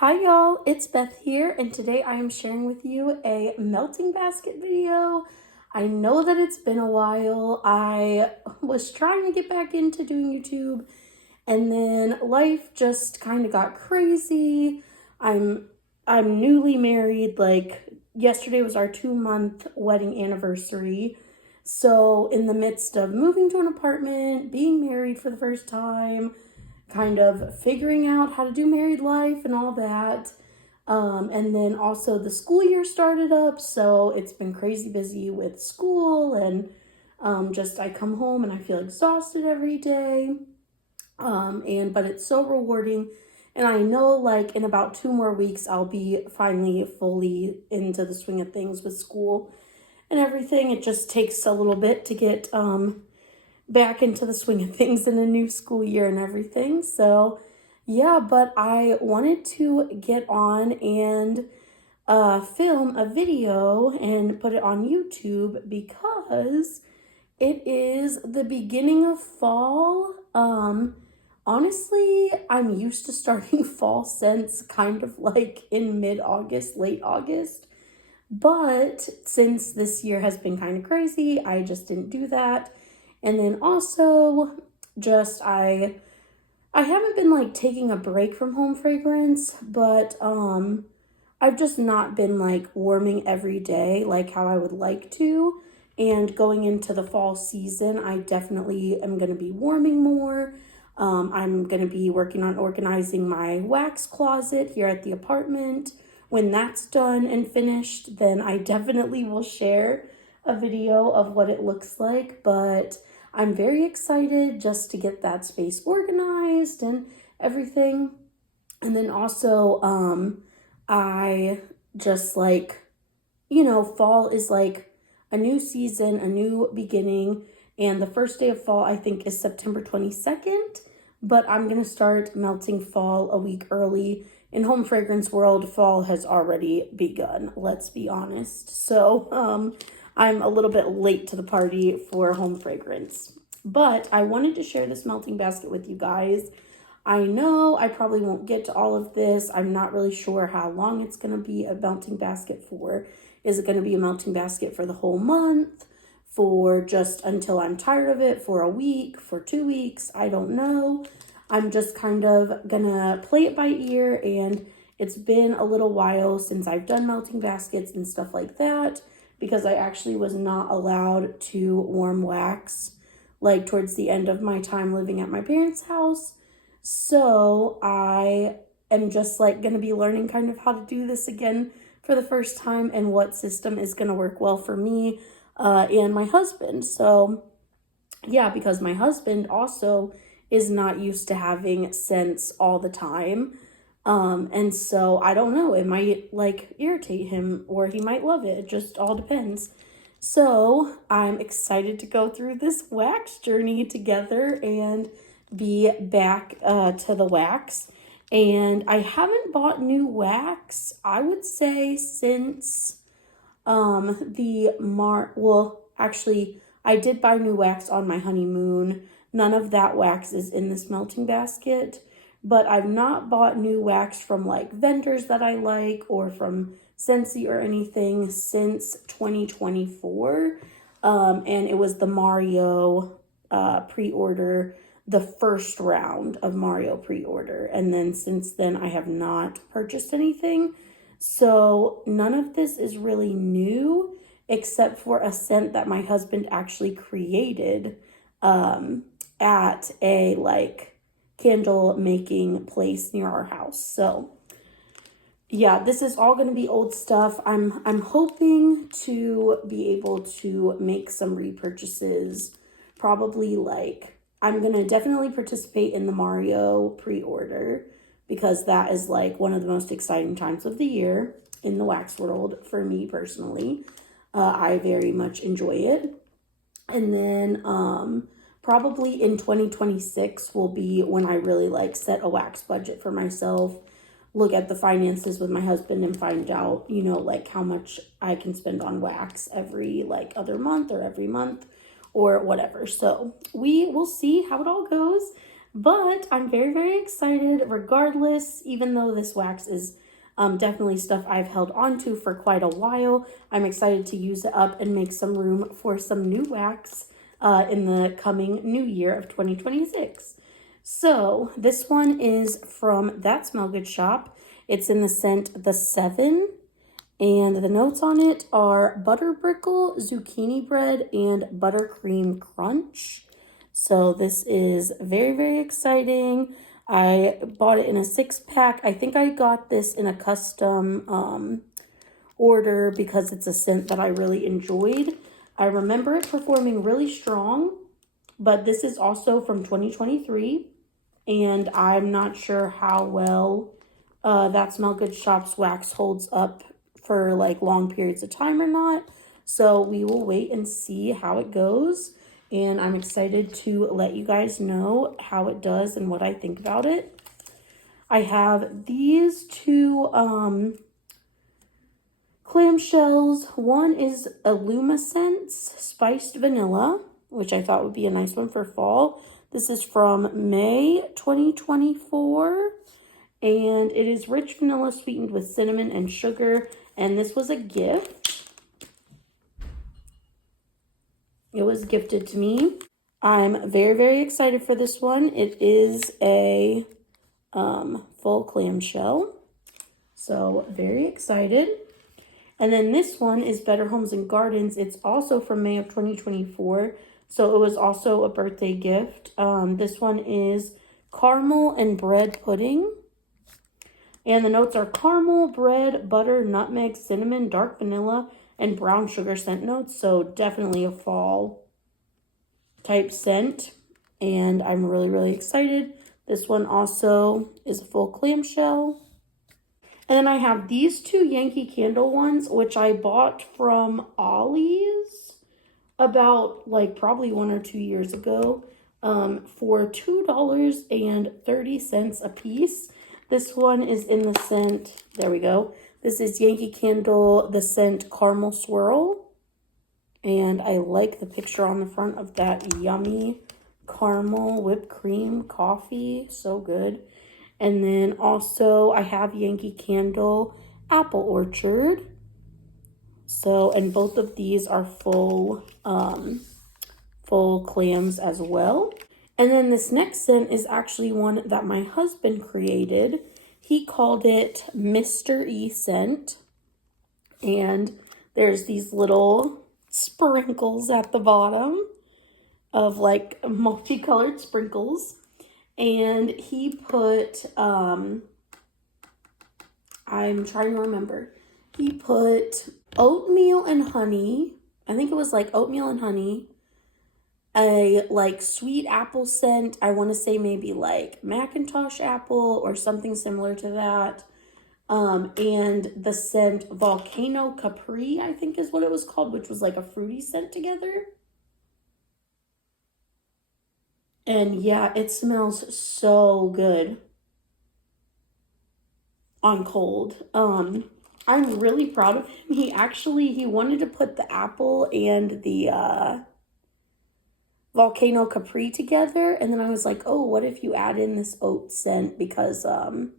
Hi y'all, it's Beth here, and today I am sharing with you a melting basket video. I know that it's been a while. I was trying to get back into doing YouTube, and then life just kind of got crazy. I'm newly married. Like yesterday was our 2-month wedding anniversary. So in the midst of moving to an apartment, being married for the first time, kind of figuring out how to do married life and all that. And then also the school year started up, so it's been crazy busy with school and just I come home and I feel exhausted every day. But it's so rewarding. And I know like in about 2 more weeks, I'll be finally fully into the swing of things with school and everything. It just takes a little bit to get back into the swing of things in a new school year and everything. So yeah, but I wanted to get on and film a video and put it on YouTube because it is the beginning of fall. Honestly, I'm used to starting fall scents kind of like in mid-August, late August. But since this year has been kind of crazy, I just didn't do that. And then also just I haven't been like taking a break from home fragrance, but I've just not been like warming every day like how I would like to. And going into the fall season, I definitely am going to be warming more. I'm going to be working on organizing my wax closet here at the apartment. When that's done and finished, then I definitely will share a video of what it looks like. But I'm very excited just to get that space organized and everything. And then also, I just like, fall is like a new season, a new beginning. And the first day of fall, I think, is September 22nd. But I'm going to start melting fall a week early. In home fragrance world, fall has already begun, let's be honest. So I'm a little bit late to the party for home fragrance. But I wanted to share this melting basket with you guys. I know I probably won't get to all of this. I'm not really sure how long it's going to be a melting basket for. Is it going to be a melting basket for the whole month? For just until I'm tired of it? For a week? For 2 weeks? I don't know. I'm just kind of gonna play it by ear, and it's been a little while since I've done melting baskets and stuff like that because I actually was not allowed to warm wax like towards the end of my time living at my parents' house. So I am just like gonna be learning kind of how to do this again for the first time and what system is gonna work well for me and my husband. So yeah, because my husband also is not used to having scents all the time. And so I don't know, it might like irritate him or he might love it. It just all depends. So I'm excited to go through this wax journey together and be back to the wax. And I haven't bought new wax, I would say, since actually, I did buy new wax on my honeymoon. None of that wax is in this melting basket, but I've not bought new wax from like vendors that I like or from Scentsy or anything since 2024. And it was the Mario pre-order, the first round of Mario pre-order. And then since then, I have not purchased anything. So none of this is really new except for a scent that my husband actually created at a like candle making place near our house. So yeah, this is all going to be old stuff. I'm hoping to be able to make some repurchases. Probably like I'm going to definitely participate in the Mario pre-order because that is like one of the most exciting times of the year in the wax world for me personally. I very much enjoy it. And then probably in 2026 will be when I really like set a wax budget for myself, look at the finances with my husband and find out, like how much I can spend on wax every like other month or every month or whatever. So we will see how it all goes. But I'm very, very excited regardless, even though this wax is definitely stuff I've held on to for quite a while. I'm excited to use it up and make some room for some new wax in the coming new year of 2026. So this one is from That Smell Good shop. It's in the scent The Seven, and the notes on it are butter brickle, zucchini bread, and buttercream crunch. So this is very, very exciting. I bought it in a 6-pack. I think I got this in a custom order because it's a scent that I really enjoyed. I remember it performing really strong, but this is also from 2023, and I'm not sure how well That Smell Good shop's wax holds up for like long periods of time or not. So we will wait and see how it goes. And I'm excited to let you guys know how it does and what I think about it. I have these two clamshells. One is Illumescence Spiced Vanilla, which I thought would be a nice one for fall. This is from May 2024. And it is rich vanilla sweetened with cinnamon and sugar. And this was a gift. It was gifted to me. I'm very, very excited for this one. It is a full clamshell. So very excited. And then this one is Better Homes and Gardens. It's also from May of 2024. So it was also a birthday gift. This one is caramel and bread pudding. And the notes are caramel, bread, butter, nutmeg, cinnamon, dark vanilla, and brown sugar scent notes. So definitely a fall type scent. And I'm really, really excited. This one also is a full clamshell. And then I have these two Yankee Candle ones, which I bought from Ollie's about like probably 1 or 2 years ago for $2.30 a piece. This one is in the scent, there we go. This is Yankee Candle, the scent Caramel Swirl. And I like the picture on the front of that yummy caramel whipped cream coffee. So good. And then also I have Yankee Candle Apple Orchard. So, and both of these are full clams as well. And then this next scent is actually one that my husband created. He called it Mr. E scent. And there's these little sprinkles at the bottom of like multicolored sprinkles. And he put, I'm trying to remember. He put oatmeal and honey. I think it was like oatmeal and honey. A like sweet apple scent. I want to say maybe like Macintosh apple or something similar to that. And the scent Volcano Capri, I think is what it was called, which was like a fruity scent together. And yeah, it smells so good on cold. I'm really proud of him. He wanted to put the apple and the Volcano Capri together, and then I was like, oh, what if you add in this oat scent, because it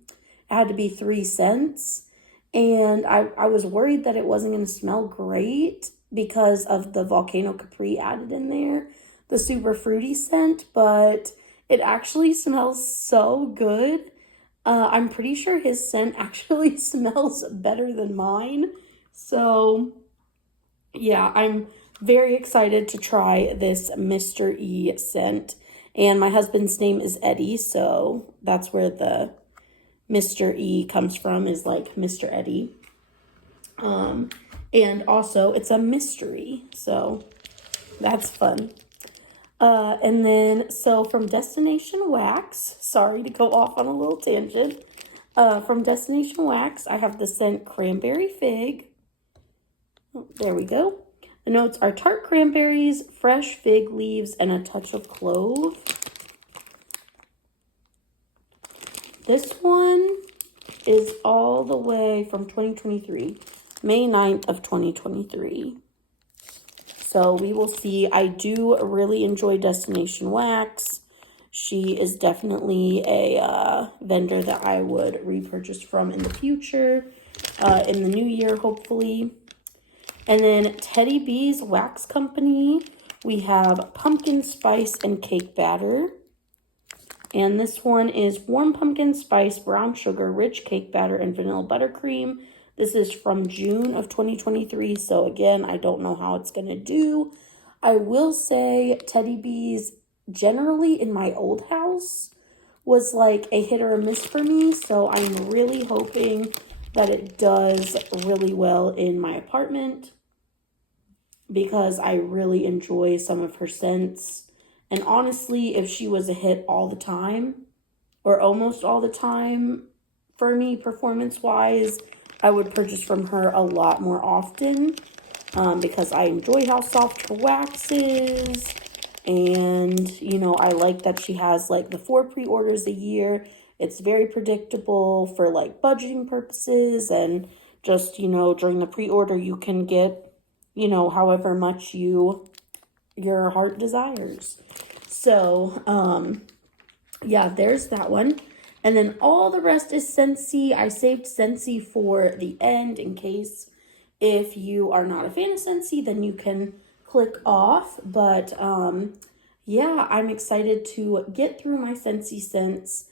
had to be 3 scents, and I was worried that it wasn't going to smell great because of the Volcano Capri added in there, the super fruity scent, but it actually smells so good. I'm pretty sure his scent actually smells better than mine, so yeah, I'm very excited to try this Mr. E scent. And my husband's name is Eddie, so that's where the Mr. E comes from, is like Mr. Eddie. And also it's a mystery, so that's fun. And then, so from Destination Wax, sorry to go off on a little tangent. From Destination Wax, I have the scent Cranberry Fig. Oh, there we go. The notes are tart cranberries, fresh fig leaves, and a touch of clove. This one is all the way from 2023, May 9th of 2023. So we will see. I do really enjoy Destination Wax. She is definitely a vendor that I would repurchase from in the future, in the new year, hopefully. And then Teddy B's Wax Company, we have pumpkin spice and cake batter. And this one is warm pumpkin spice, brown sugar, rich cake batter, and vanilla buttercream. This is from June of 2023. So again, I don't know how it's going to do. I will say Teddy B's generally in my old house was like a hit or a miss for me. So I'm really hoping that it does really well in my apartment, because I really enjoy some of her scents. And honestly, if she was a hit all the time, or almost all the time for me performance-wise, I would purchase from her a lot more often, because I enjoy how soft her wax is. And, you know, I like that she has like the 4 pre-orders a year. It's very predictable for like budgeting purposes, and just, you know, during the pre-order you can get, you know, however much your heart desires. So, yeah, there's that one. And then all the rest is Scentsy. I saved Scentsy for the end in case if you are not a fan of Scentsy, then you can click off. But, yeah, I'm excited to get through my Scentsy scents.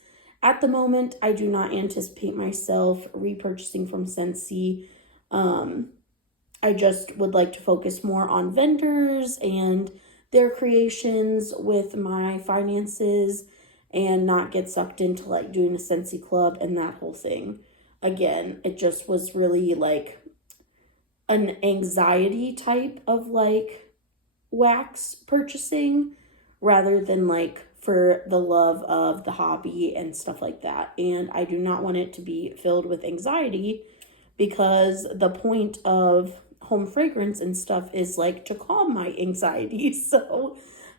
At the moment, I do not anticipate myself repurchasing from Scentsy. I just would like to focus more on vendors and their creations with my finances, and not get sucked into like doing a Scentsy club and that whole thing. Again, it just was really like an anxiety type of like wax purchasing, rather than like for the love of the hobby and stuff like that. And I do not want it to be filled with anxiety, because the point of home fragrance and stuff is like to calm my anxiety. So,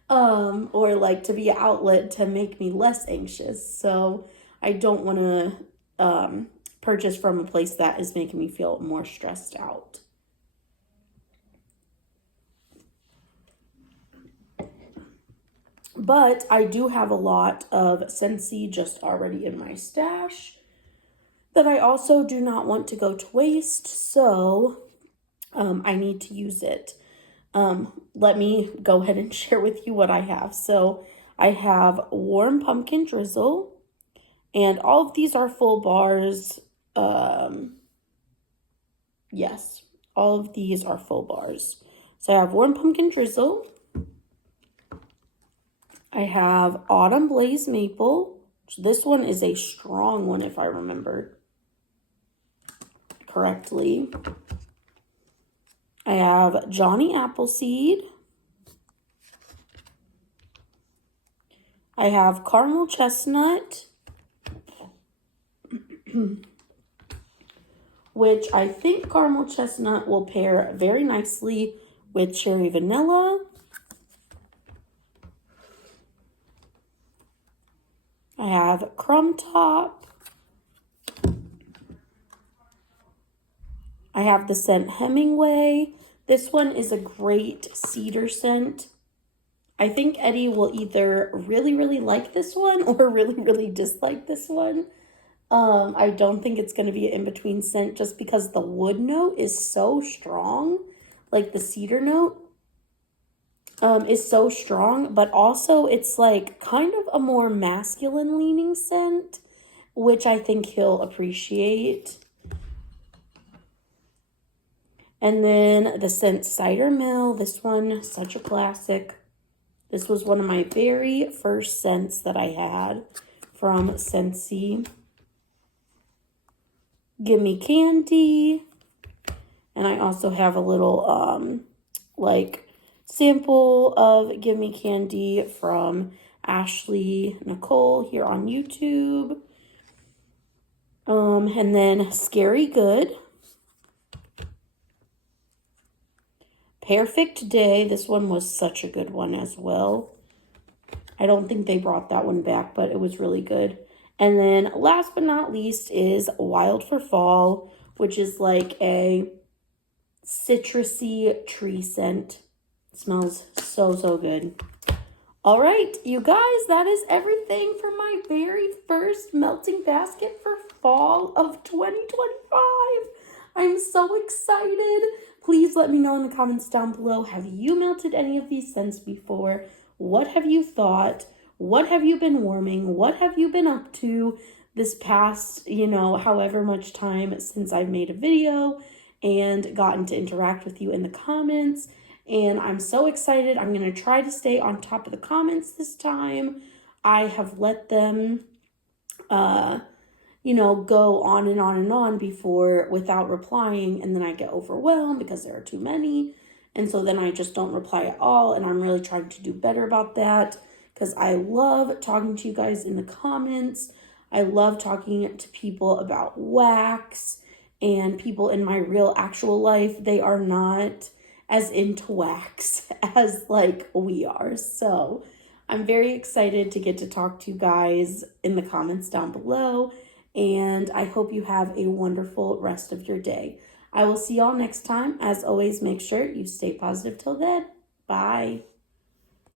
or like to be an outlet to make me less anxious. So I don't want to, purchase from a place that is making me feel more stressed out. But I do have a lot of Scentsy just already in my stash that I also do not want to go to waste. So, I need to use it. Let me go ahead and share with you what I have. So I have Warm Pumpkin Drizzle, and all of these are full bars. Yes, all of these are full bars. So I have Warm Pumpkin Drizzle. I have Autumn Blaze Maple. This one is a strong one if I remember correctly. I have Johnny Appleseed. I have Caramel Chestnut, which I think Caramel Chestnut will pair very nicely with Cherry Vanilla. I have Crumb Top. I have the scent Hemingway. This one is a great cedar scent. I think Eddie will either really, really like this one or really, really dislike this one. I don't think it's going to be an in-between scent, just because the wood note is so strong. Like the cedar note is so strong, but also it's like kind of a more masculine leaning scent, which I think he'll appreciate. And then the scent Cider Mill. This one, such a classic. This was one of my very first scents that I had from Scentsy. Gimme Candy. And I also have a little, like, sample of Gimme Candy from Ashley Nicole here on YouTube. And then Scary Good. Perfect Day. This one was such a good one as well. I don't think they brought that one back, but it was really good. And then last but not least is Wild for Fall, which is like a citrusy tree scent. It smells so, so good. All right, you guys, that is everything for my very first melting basket for fall of 2025. I'm so excited. Please let me know in the comments down below. Have you melted any of these scents before? What have you thought? What have you been warming? What have you been up to this past, however much time since I've made a video and gotten to interact with you in the comments? And I'm so excited. I'm going to try to stay on top of the comments this time. I have let them, go on and on and on before without replying. And then I get overwhelmed because there are too many. And so then I just don't reply at all. And I'm really trying to do better about that because I love talking to you guys in the comments. I love talking to people about wax, and people in my real actual life, they are not as into wax as like we are. So I'm very excited to get to talk to you guys in the comments down below, and I hope you have a wonderful rest of your day. I will see y'all next time. As always, make sure you stay positive till then. Bye.